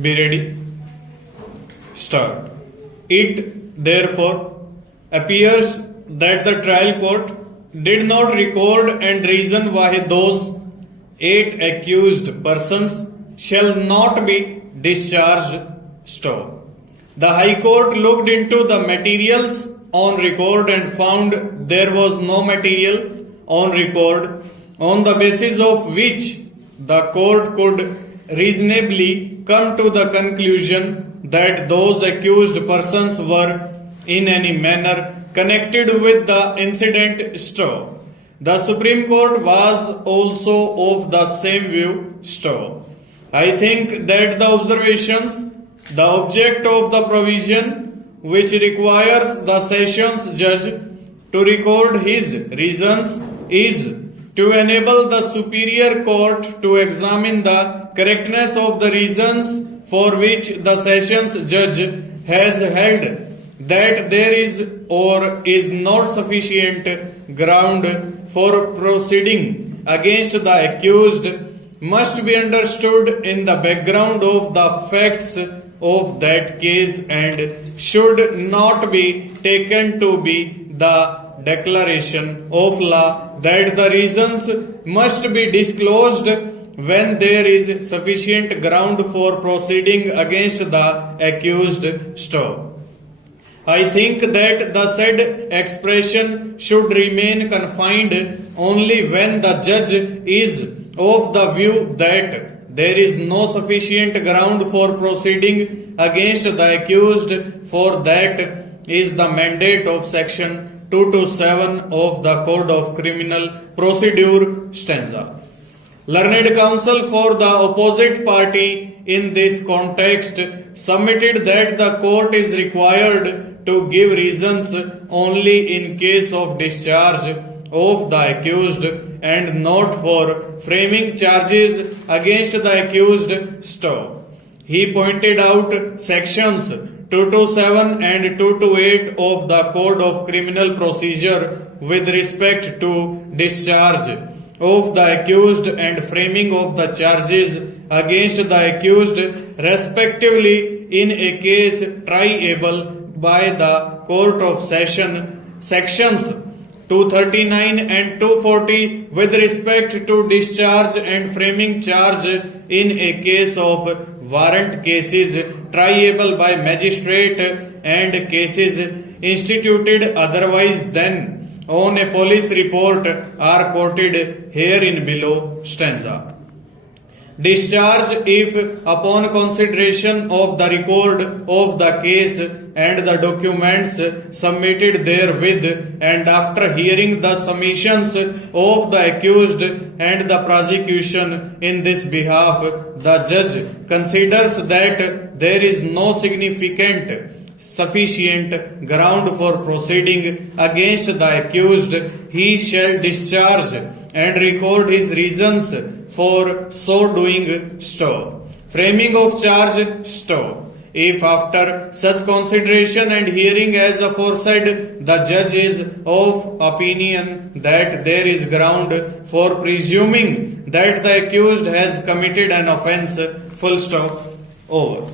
Be ready. Start. It therefore appears that the trial court did not record and reason why those 8 accused persons shall not be discharged. Stop. The High Court looked into the materials on record and found there was no material on record on the basis of which the court could reasonably come to the conclusion that those accused persons were in any manner connected with the incident. Stop. The Supreme Court was also of the same view. Stop. I think that the observations, the object of the provision which requires the sessions judge to record his reasons is to enable the superior court to examine the correctness of the reasons for which the sessions judge has held that there is or is not sufficient ground for proceeding against the accused must be understood in the background of the facts of that case and should not be taken to be the declaration of law that the reasons must be disclosed when there is sufficient ground for proceeding against the accused. Stop. I think that the said expression should remain confined only when the judge is of the view that there is no sufficient ground for proceeding against the accused, for that is the mandate of section 227 of the Code of Criminal Procedure. Stanza. Learned counsel for the opposite party in this context submitted that the court is required to give reasons only in case of discharge of the accused and not for framing charges against the accused. Stop. He pointed out sections 227 and 228 of the Code of Criminal Procedure with respect to discharge of the accused and framing of the charges against the accused respectively in a case triable by the Court of Session. Sections 239 and 240 with respect to discharge and framing charge in a case of warrant cases triable by magistrate and cases instituted otherwise than on a police report are quoted herein below. Stanza. Discharge if upon consideration of the record of the case and the documents submitted therewith and after hearing the submissions of the accused and the prosecution in this behalf, the judge considers that there is no sufficient ground for proceeding against the accused, he shall discharge and record his reasons for so doing. Stop. Framing of charge. Stop. If after such consideration and hearing as aforesaid, the judge is of opinion that there is ground for presuming that the accused has committed an offense, full stop, over.